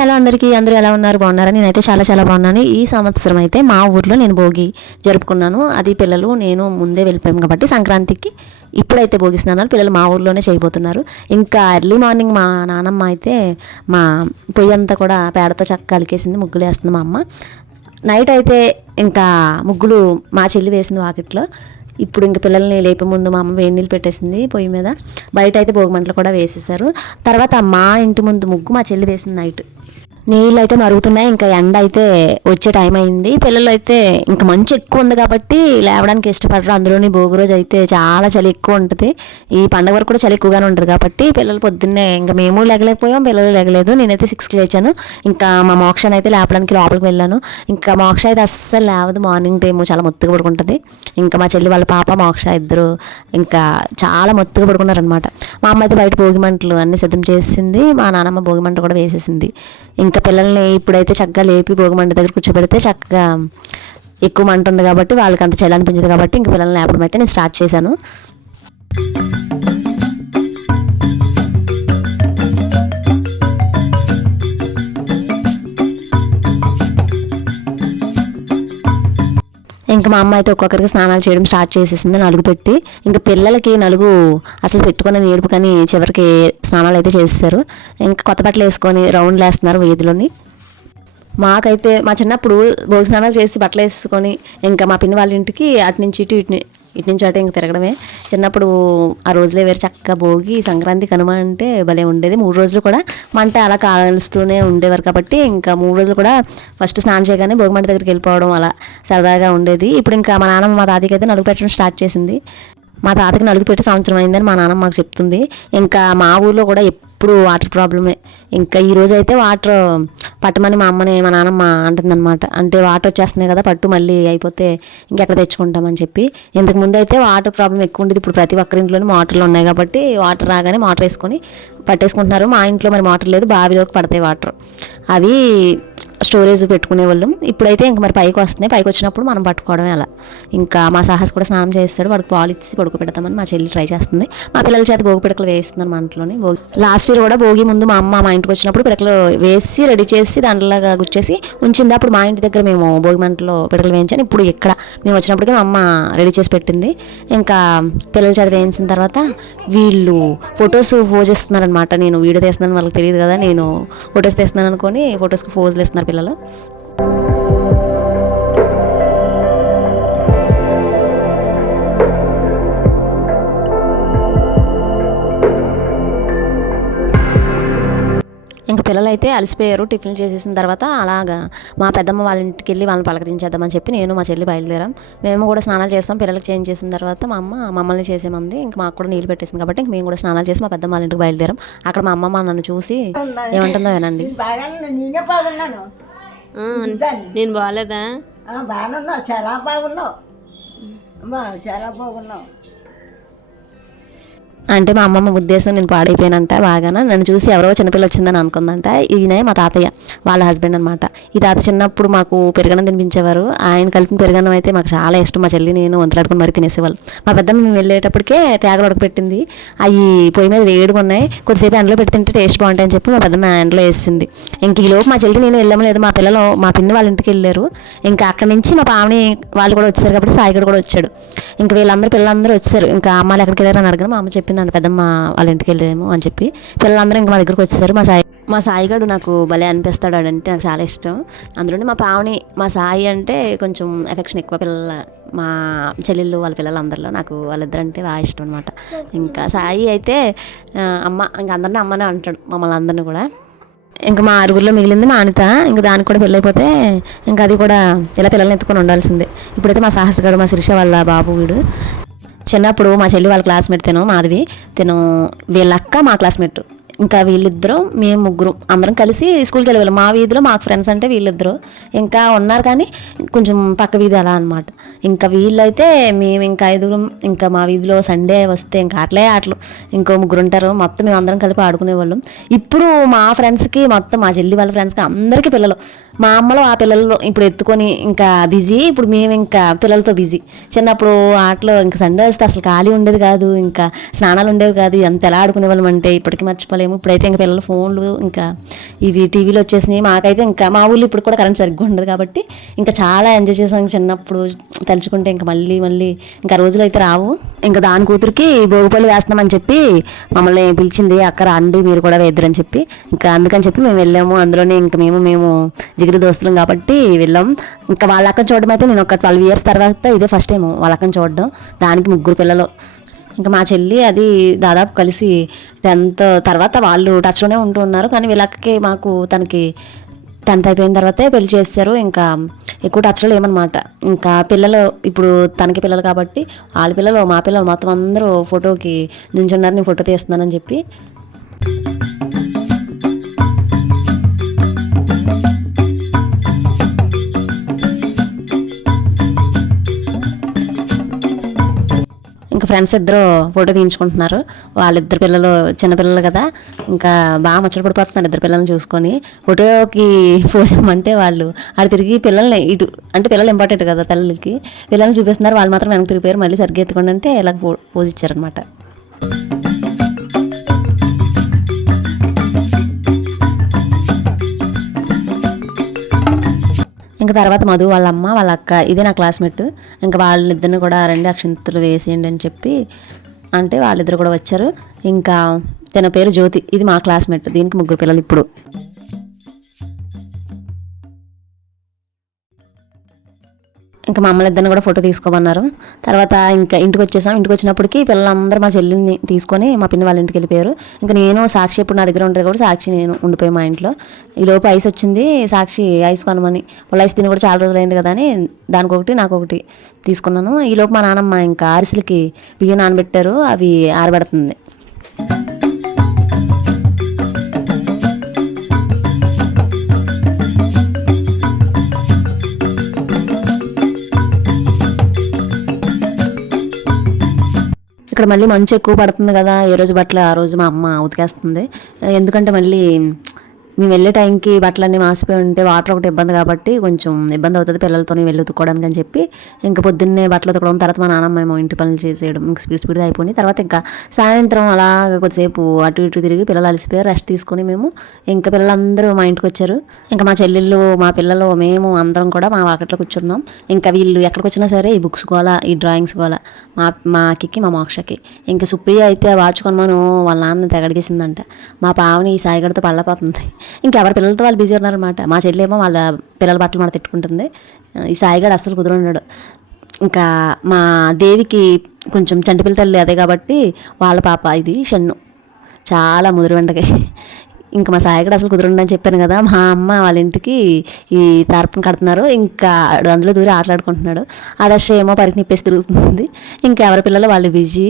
Hello అందరికీ అందరూ ఎలా ఉన్నారు? బాగున్నారా? నేనైతే చాలా చాలా బాగున్నాను. ఈ సంవత్సరం అయితే మా ఊర్లో నేను భోగి జరుపుకున్నాను. అది పిల్లలు నేను ముందే వెళ్ళిపోయాం కాబట్టి సంక్రాంతికి ఇప్పుడైతే భోగి స్నానాలు పిల్లలు మా ఊర్లోనే చేయబోతున్నారు. ఇంకా ఎర్లీ మార్నింగ్ మా నానమ్మ అయితే మా పొయ్యి అంతా కూడా పేడతో చక్క కలికేసింది ముగ్గులు వేస్తుంది మా అమ్మ. నైట్ అయితే ఇంకా ముగ్గులు మా చెల్లి వేసింది వాకిట్లో. ఇప్పుడు ఇంక పిల్లల్ని లేపే ముందు మా అమ్మ వేడి నీళ్ళు పెట్టేసింది పొయ్యి మీద. బయట అయితే భోగిమంటలు కూడా వేసేసారు తర్వాత మా ఇంటి ముందు ముగ్గు మా చెల్లి వేసింది నైట్. నీళ్ళు అయితే మరుగుతున్నాయి ఇంకా ఎండ అయితే వచ్చే టైం అయింది. పిల్లలు అయితే ఇంకా మంచు ఎక్కువ ఉంది కాబట్టి లేవడానికి ఇష్టపడరు. అందులోని భోగి రోజు అయితే చాలా చలి ఎక్కువ ఉంటుంది. ఈ పండగ వరకు కూడా చలి ఎక్కువగానే ఉంటుంది కాబట్టి పిల్లలు పొద్దున్నే ఇంకా మేము లేగలేకపోయాం పిల్లలు లేగలేదు. నేనైతే సిక్స్కి లేచాను. ఇంకా మా మోక్షాన్ని అయితే లేపడానికి లోపలికి వెళ్ళాను. ఇంకా మోక్ష అయితే అస్సలు లేవదు. మార్నింగ్ టైము చాలా మొత్తుగా పడుకుంటుంది. ఇంకా మా చెల్లి వాళ్ళ పాప మోక్ష ఇద్దరు ఇంకా చాలా మొత్తుగా పడుకున్నారనమాట మా అమ్మ అయితే బయట భోగిమంటలు అన్ని సిద్ధం చేసింది మా నానమ్మ భోగిమంట కూడా వేసేసింది. ఇంకా పిల్లల్ని ఇప్పుడైతే చక్కగా లేపి భోగిమంట దగ్గర కూర్చోబెడితే చక్కగా ఎక్కువ మంట ఉంది కాబట్టి వాళ్ళకి అంత చలి కాబట్టి ఇంక పిల్లల్ని లేపడం అయితే నేను స్టార్ట్ చేశాను. ఇంకా మా అమ్మ అయితే ఒక్కొక్కరికి స్నానాలు చేయడం స్టార్ట్ చేసేసింది నలుగు పెట్టి. ఇంకా పిల్లలకి నలుగు అసలు పెట్టుకుని ఏడుపు కానీ చివరికి స్నానాలు అయితే చేసేసారు ఇంకా కొత్త బట్టలు వేసుకొని రౌండ్లు వేస్తున్నారు వీధిలోని. మాకైతే మా చిన్నప్పుడు భోగి స్నానాలు చేసి బట్టలు వేసుకొని ఇంకా మా పిన్ని వాళ్ళ ఇంటికి అటు నుంచి ఇటు ఇటు ఇటు నుంచి అటు ఇంకా తిరగడమే. చిన్నప్పుడు ఆ రోజులే వేరు చక్కగా భోగి సంక్రాంతి కనుమ అంటే భలే ఉండేది. మూడు రోజులు కూడా మంట అలా కాలుస్తూనే ఉండేవారు కాబట్టి ఇంకా మూడు రోజులు కూడా ఫస్ట్ స్నానం చేయగానే భోగి మంట దగ్గరికి వెళ్ళిపోవడం అలా సరదాగా ఉండేది. ఇప్పుడు ఇంకా మా నాన్నమ్మ మా తాతకి అయితే నలుగు పెట్టడం స్టార్ట్ చేసింది. మా తాతకి నలుగు పెట్టి సంవత్సరం అయిందని మా నాన్న మాకు చెప్తుంది. ఇంకా మా ఊర్లో కూడా ఎప్పుడు వాటర్ ప్రాబ్లమే. ఇంకా ఈరోజు అయితే వాటర్ పట్టమని మా అమ్మని మా నాన్నమ్మ అంటుందన్నమాట. అంటే వాటర్ వచ్చేస్తున్నాయి కదా పట్టు మళ్ళీ అయిపోతే ఇంకెక్కడ తెచ్చుకుంటామని చెప్పి. ఇంతకు ముందు అయితే వాటర్ ప్రాబ్లం ఎక్కువ ఉండేది. ఇప్పుడు ప్రతి ఒక్కరి ఇంట్లోనే మోటార్లు ఉన్నాయి కాబట్టి వాటర్ రాగానే మోటార్ వేసుకొని పట్టేసుకుంటున్నారు. మా ఇంట్లో మరి మోటార్ లేదు బావిలోకి పడతాయి వాటర్. అవి స్టోరేజ్ పెట్టుకునే వాళ్ళం. ఇప్పుడైతే ఇంక మరి పైకి వస్తున్నాయి. పైకి వచ్చినప్పుడు మనం పట్టుకోవడమే అలా. ఇంకా మా సాహస్ కూడా స్నానం చేస్తాడు. వాడికి పాలు ఇచ్చి పడుకు పెడతామని మా చెల్లి ట్రై చేస్తుంది. మా పిల్లల చేత భోగి పిడకలు వేస్తున్నాను మా ఇంట్లోని. భోగి లాస్ట్ ఇయర్ కూడా భోగి ముందు మా అమ్మ మా ఇంటికి వచ్చినప్పుడు పిడకలు వేసి రెడీ చేసి దాంట్లోగా గుచ్చేసి ఉంచింది. అప్పుడు మా ఇంటి దగ్గర మేము భోగి మంటలో పిడకలు వేయించాను. ఇప్పుడు ఇక్కడ మేము వచ్చినప్పటికీ మా అమ్మ రెడీ చేసి పెట్టింది. ఇంకా పిల్లల చేత వేయించిన తర్వాత వీళ్ళు ఫొటోస్ ఫోజ్ ఇస్తున్నారనమాట నేను వీడియో తీస్తున్నాను వాళ్ళకి తెలియదు కదా. నేను ఫొటోస్ తీస్తున్నాను అనుకొని ఫొటోస్కి ఫోజులు ఇస్తున్నారు పిల్లలు? ఇంకా పిల్లలు అయితే అలసిపోయారు టిఫిన్ చేసేసిన తర్వాత అలాగా మా పెద్దమ్మ వాళ్ళ ఇంటికి వెళ్ళి వాళ్ళని పలకరించేద్దామని చెప్పి నేను మా చెల్లి బయలుదేరాం. మేము కూడా స్నానాలు చేస్తాం పిల్లలకి చేంజ్ చేసిన తర్వాత మా అమ్మ మమ్మల్ని చేసేమంది. ఇంకా మాకు కూడా నీళ్ళు పెట్టేసింది కాబట్టి ఇంక మేము కూడా స్నానాలు చేసి మా పెద్దమ్మ వాళ్ళ ఇంటికి బయలుదేరాం. అక్కడ మా అమ్మమ్మ నన్ను చూసి ఏమంటుందో వినండి. నేనే బాగాలేదా ఆ, బాగున్నావు చాలా బాగున్నావు. అమ్మా చాలా బాగున్నావు. అంటే మా అమ్మమ్మ ఉద్దేశం నేను పాడైపోయానంట బాగాన. నన్ను చూసి ఎవరో చిన్నపిల్ల వచ్చిందని అనుకుందంట. ఈయనే మా తాతయ్య వాళ్ళ హస్బెండ్ అనమాట ఈ తాత చిన్నప్పుడు మాకు పెరగడం తినిపించేవారు. ఆయన కలిపిన పెరగడం అయితే మాకు చాలా ఇష్టం. మా చెల్లి నేను వంతలాడుకుని మరీ తినేసేవాళ్ళు. మా పెద్దమ్మ మేము వెళ్ళేటప్పటికే తేగలు ఉడకపెట్టింది అవి పొయ్యి మీద వేడిగా ఉన్నాయి. కొద్దిసేపు ఎండలో పెడుతుంటే టేస్ట్ బాగుంటాయని చెప్పి మా పెద్దమ్మ ఎండలో వేసింది. ఇంక ఈలోపు మా చెల్లి నేను వెళ్ళాము లేదు మా పిల్లలు మా పిన్ని వాళ్ళ ఇంటికి వెళ్ళారు. ఇంకా అక్కడి నుంచి మా పావని వాళ్ళు కూడా వచ్చారు కాబట్టి సాయిగడు కూడా వచ్చాడు. ఇంకా వీళ్ళందరూ పిల్లలందరూ వచ్చారు. ఇంకా అమ్మాయిలు ఎక్కడికి వెళ్ళారని అడగను. మా అమ్మ చెప్పి చెప్పిందంట పెద్దమ్మ వాళ్ళ ఇంటికి వెళ్ళాము అని చెప్పి పిల్లలందరూ ఇంకా మా దగ్గరకు వచ్చేసారు మా సాయి మా సాయిగాడు నాకు భలే అనిపిస్తాడు అంటే నాకు చాలా ఇష్టం. అందులోనే మా పావని మా సాయి అంటే కొంచెం ఎఫెక్షన్ ఎక్కువ పిల్లల మా చెల్లెళ్ళు వాళ్ళ పిల్లలందరిలో నాకు వాళ్ళిద్దరంటే బాగా ఇష్టం అనమాట ఇంకా సాయి అయితే అమ్మ ఇంకా అందరినీ అమ్మనే అంటాడు మమ్మల్ని అందరినీ కూడా. ఇంకా మా ఆరుగురిలో మిగిలింది మా అనిత. ఇంకా దానికి కూడా పెళ్ళైపోతే ఇంకా అది కూడా ఇలా పిల్లల్ని ఎత్తుకొని ఉండాల్సిందే. ఇప్పుడైతే మా సాహసగాడు మా శిరీష వాళ్ళ బాబు వీడు. చిన్నప్పుడు మా చెల్లి వాళ్ళ క్లాస్మేట్ తిను మాధవి తిను వీళ్ళక్క మా క్లాస్మేట్ ఇంకా వీళ్ళిద్దరూ మేము ముగ్గురు అందరం కలిసి స్కూల్కి వెళ్ళేవాళ్ళం. మా వీధిలో మాకు ఫ్రెండ్స్ అంటే వీళ్ళిద్దరు. ఇంకా ఉన్నారు కానీ కొంచెం పక్క వీధి అలా అనమాట ఇంకా వీళ్ళైతే మేము ఇంకా ఐదుగురం ఇంకా మా వీధిలో సండే వస్తే ఇంకా ఆటలే ఆటలు. ఇంకో ముగ్గురు ఉంటారు. మొత్తం మేము అందరం కలిపి ఆడుకునేవాళ్ళం. ఇప్పుడు మా ఫ్రెండ్స్కి మొత్తం మా చెల్లి వాళ్ళ ఫ్రెండ్స్కి అందరికీ పిల్లలు. మా అమ్మలో ఆ పిల్లలు ఇప్పుడు ఎత్తుకొని ఇంకా బిజీ. ఇప్పుడు మేము ఇంకా పిల్లలతో బిజీ. చిన్నప్పుడు ఆటలో ఇంకా సండే వస్తే అసలు ఖాళీ ఉండేది కాదు. ఇంకా స్నానాలు ఉండేవి కాదు. ఎంత ఎలా ఆడుకునేవాళ్ళం అంటే ఇప్పటికీ మర్చిపోలేము. ఇప్పుడైతే ఇంకా పిల్లలు ఫోన్లు ఇంకా ఇవి టీవీలో వచ్చేసినాయి. మాకైతే ఇంకా మా ఊళ్ళో ఇప్పుడు కూడా కరెంట్ సరిగ్గా ఉండదు కాబట్టి ఇంకా చాలా ఎంజాయ్ చేసాం. చిన్నప్పుడు తలుచుకుంటే ఇంకా మళ్ళీ మళ్ళీ ఇంకా రోజులు అయితే రావు. ఇంకా దాని కూతురికి భోగిపళ్ళు వేస్తున్నామని చెప్పి మమ్మల్ని పిలిచింది అక్క రండి మీరు కూడా వేద్దరని చెప్పి. ఇంకా అందుకని చెప్పి మేము వెళ్ళాము. అందులోనే ఇంకా మేము మేము జిగిరి దోస్తులం కాబట్టి వెళ్ళాం. ఇంకా వాళ్ళ అక్కని చూడడం అయితే నేను ఒక ట్వెల్వ్ ఇయర్స్ తర్వాత ఇదే ఫస్ట్ టైం వాళ్ళ అక్కని చూడడం. దానికి ముగ్గురు పిల్లలు. ఇంకా మా చెల్లి అది దాదాపు కలిసి టెన్త్ తర్వాత వాళ్ళు టచ్లోనే ఉంటూ ఉన్నారు. కానీ వీళ్ళకి మాకు తనకి టెన్త్ అయిపోయిన తర్వాతే పెళ్ళి చేస్తారు. ఇంకా ఎక్కువ టచ్లో లేమనమాట. ఇంకా పిల్లలు ఇప్పుడు తనకి పిల్లలు కాబట్టి వాళ్ళ పిల్లలు మా పిల్లలు మొత్తం అందరూ ఫోటోకి నించున్నారు నేను ఫోటో తీస్తున్నానని చెప్పి. ఫ్రెండ్స్ ఇద్దరు ఫోటో తీయించుకుంటున్నారు. వాళ్ళిద్దరు పిల్లలు చిన్నపిల్లలు కదా. ఇంకా బాగా ముచ్చట పడిపోతున్నారు ఇద్దరు పిల్లల్ని చూసుకొని. ఫోటోకి పోసామంటే వాళ్ళు ఆడు తిరిగి పిల్లల్ని ఇటు అంటే పిల్లలు ఇంపార్టెంట్ కదా తల్లికి. పిల్లల్ని చూపిస్తున్నారు వాళ్ళు మాత్రం వెనక్కి తిరిగిపోయారు. మళ్ళీ సరిగ్గా ఎత్తుకోండి అంటే ఇలా పో పోజ్ ఇచ్చారనమాట ఇంకా తర్వాత మధు వాళ్ళ అమ్మ వాళ్ళ అక్క ఇదే నా క్లాస్మేట్ ఇంకా వాళ్ళిద్దరిని కూడా రెండు అక్షంతలు వేసేయండి అని చెప్పి అంటే వాళ్ళిద్దరు కూడా వచ్చారు. ఇంకా తన పేరు జ్యోతి ఇది మా క్లాస్మేట్ దీనికి ముగ్గురు పిల్లలు ఇప్పుడు. ఇంకా మమ్మల్ని ఇద్దరిని కూడా ఫోటో తీసుకోమన్నారు. తర్వాత ఇంకా ఇంటికి వచ్చేసాం. ఇంటికి వచ్చినప్పటికి పిల్లలందరూ మా చెల్లిని తీసుకొని మా పిన్ని వాళ్ళ ఇంటికి వెళ్ళిపోయారు. ఇంకా నేను సాక్షి ఎప్పుడు నా దగ్గర ఉంటుంది కూడా సాక్షి నేను ఉండిపోయి మా ఇంట్లో. ఈ లోపు ఐస్ వచ్చింది. సాక్షి ఐస్ కొనమని. వాళ్ళ ఐస్ తిని కూడా చాలా రోజులైంది కదా అని దానికి ఒకటి నాకు ఒకటి తీసుకున్నాను. ఈ లోపు మా నాన్నమ్మ ఇంకా అరిసెలకి బియ్యం నానబెట్టారు. అవి ఆరబెడుతుంది. మళ్ళీ మంచు ఎక్కువ పడుతుంది కదా ఏ రోజు బట్టలు ఆ రోజు మా అమ్మ ఉతికేస్తుంది. ఎందుకంటే మళ్ళీ మేము వెళ్ళే టైంకి బట్టలన్నీ మాసిపోయి ఉంటే వాటర్ ఒకటి ఇబ్బంది కాబట్టి కొంచెం ఇబ్బంది అవుతుంది పిల్లలతో వెళ్ళి ఉతుక్కోవడానికి అని చెప్పి ఇంకా పొద్దున్నే బట్టలు ఉతకడం తర్వాత మా నాన్నమ్మ మేము ఇంటి పనులు చేసేయడం ఇంకా స్పీడ్ స్పీడ్గా అయిపోయి తర్వాత ఇంకా సాయంత్రం అలా కొద్దిసేపు అటు ఇటు తిరిగి పిల్లలు అలసిపోయారు రెస్ట్ తీసుకొని మేము ఇంకా పిల్లలందరూ మా ఇంటికి వచ్చారు. ఇంకా మా చెల్లెళ్ళు మా పిల్లలు మేము అందరం కూడా మా వాకట్లో కూర్చున్నాం. ఇంకా వీళ్ళు ఎక్కడికి వచ్చినా సరే ఈ బుక్స్ గోల ఈ డ్రాయింగ్స్ గోల మా మా మా మోక్షకి. ఇంకా సుప్రియ అయితే వాచుకొని మనం వాళ్ళ నాన్న తెగడిగేసిందంట మా పావని ఈ సాయిగడితో పళ్ళపోతుంది ఇంకెవరి పిల్లలతో వాళ్ళు బిజీ ఉన్నారనమాట మా చెల్లి ఏమో వాళ్ళ పిల్లల బట్టలు మన తిట్టుకుంటుంది. ఈ సాయిగాడు అస్సలు కుదురున్నాడు ఇంకా మా దేవికి కొంచెం చంటిపిల్ల తల్లి అదే కాబట్టి వాళ్ళ పాప ఇది షన్ను. చాలా ముదురు వెండకాయ ఇంకా మా సాయిగడు అసలు కుదరండి చెప్పాను కదా మా అమ్మ వాళ్ళ ఇంటికి ఈ తార్పణ కడుతున్నారు. ఇంకా ఆడు అందులో దూరి ఆటలాడుకుంటున్నాడు. ఆదర్శ ఏమో పరికి నిప్పేసి తిరుగుతుంది. ఇంకా ఎవరి పిల్లలు వాళ్ళు బిజీ.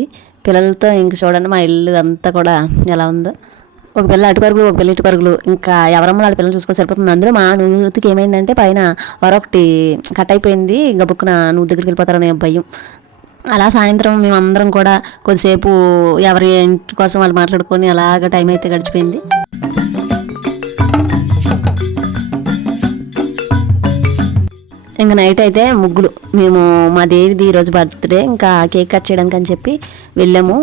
పిల్లలతో ఇంక చూడండి మా ఇల్లు అంతా కూడా ఎలా ఉందో. ఒక పిల్ల అటు పరుగులు ఒక పిల్ల ఇటు పరుగులు. ఇంకా ఎవరమ్మ వాళ్ళ పిల్లలు చూసుకొని సరిపోతుంది. అందులో మా నూతికి ఏమైందంటే పైన వరొకటి కట్ అయిపోయింది. గబుక్కున నువ్వు దగ్గరికి వెళ్ళిపోతారనే భయం. అలా సాయంత్రం మేమందరం కూడా కొద్దిసేపు ఎవరి ఇంటి కోసం వాళ్ళు మాట్లాడుకొని అలాగ టైం అయితే గడిచిపోయింది. ఇంకా నైట్ అయితే ముగ్గులు. మేము మా దేవిది ఈరోజు బర్త్డే. ఇంకా కేక్ కట్ చేయడానికి అని చెప్పి వెళ్ళాము.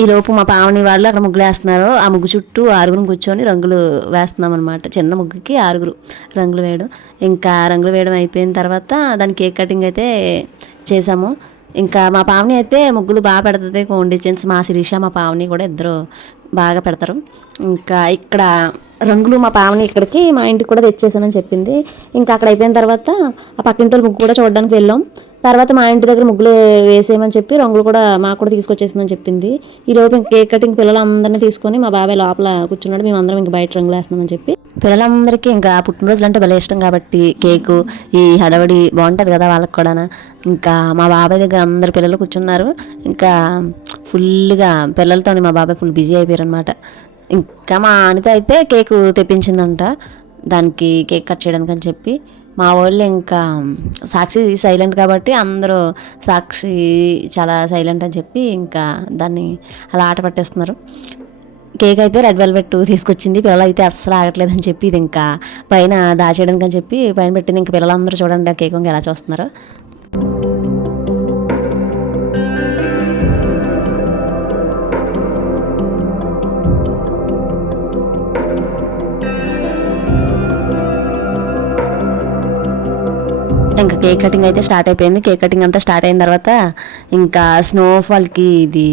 ఈ లోపు మా పావని వాళ్ళు అక్కడ ముగ్గులు వేస్తున్నారు ఆ ముగ్గు చుట్టూ ఆరుగురు కూర్చొని రంగులు వేస్తున్నాం అనమాట చిన్న ముగ్గుకి ఆరుగురు రంగులు వేయడం. ఇంకా రంగులు వేయడం అయిపోయిన తర్వాత దాని కేక్ కటింగ్ అయితే చేసాము ఇంకా మా పావని అయితే ముగ్గులు బాగా పెడుతుంది కోండిచెన్స్ మా శిరీష మా పావని కూడా ఇద్దరు బాగా పెడతారు. ఇంకా ఇక్కడ రంగులు మా పావని ఇక్కడికి మా ఇంటికి కూడా తెచ్చేసానని చెప్పింది. ఇంకా అక్కడ అయిపోయిన తర్వాత ఆ పక్కింటి వాళ్ళ ముగ్గు కూడా చూడడానికి వెళ్ళాం. తర్వాత మా ఇంటి దగ్గర ముగ్గులు వేసేయమని చెప్పి రంగులు కూడా మాకు కూడా తీసుకొచ్చేసిందని చెప్పింది. ఈ కేక్ కటింగ్ పిల్లలందరినీ తీసుకొని మా బాబాయ్ లోపల కూర్చున్నాడు. మేమందరం ఇంకా బయట రంగులు వేస్తున్నామని చెప్పి. పిల్లలందరికీ ఇంకా పుట్టినరోజులు అంటే భలే ఇష్టం కాబట్టి కేకు ఈ హడవడి బాగుంటుంది కదా వాళ్ళకి కూడా ఇంకా మా బాబాయ్ దగ్గర అందరు పిల్లలు కూర్చున్నారు. ఇంకా ఫుల్గా పిల్లలతో మా బాబాయ్ ఫుల్ బిజీ అయిపోయారు అనమాట ఇంకా మా అనిత అయితే కేకు తెప్పించిందంట. దానికి కేక్ కట్ చేయడానికి అని చెప్పి. మా వాళ్ళు ఇంకా సాక్షి సైలెంట్ కాబట్టి అందరూ సాక్షి చాలా సైలెంట్ అని చెప్పి ఇంకా దాన్ని అలా ఆట పట్టేస్తున్నారు. కేక్ అయితే రెడ్ వెల్వెట్ తీసుకొచ్చింది. పిల్లలు అయితే అస్సలు ఆగట్లేదని చెప్పి ఇది ఇంకా పైన దాచేయడానికి అని చెప్పి పైన పెట్టింది. ఇంకా పిల్లలందరూ చూడండి ఆ కేక్ ఇంకా ఎలా చూస్తున్నారు. ఇంకా కేక్ కటింగ్ అయితే స్టార్ట్ అయిపోయింది. కేక్ కటింగ్ అంతా స్టార్ట్ అయిన తర్వాత ఇంకా స్నోఫాల్కి ఇది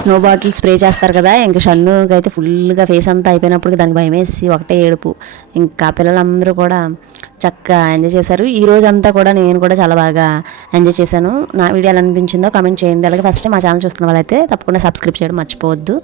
స్నో బాటిల్ స్ప్రే చేస్తారు కదా ఇంకా షన్నుకి అయితే ఫుల్గా ఫేస్ అంతా అయిపోయినప్పుడు దానికి భయం వేసి ఒకటే ఏడుపు. ఇంకా పిల్లలందరూ కూడా చక్కగా ఎంజాయ్ చేశారు. ఈ రోజు అంతా కూడా నేను కూడా చాలా బాగా ఎంజాయ్ చేశాను. నా వీడియో ఎలా అనిపించిందో కామెంట్ చేయండి. అలాగే ఫస్ట్ మా ఛానల్ చూస్తున్న వాళ్ళైతే తప్పకుండా సబ్స్క్రైబ్ చేయడం మర్చిపోవద్దు.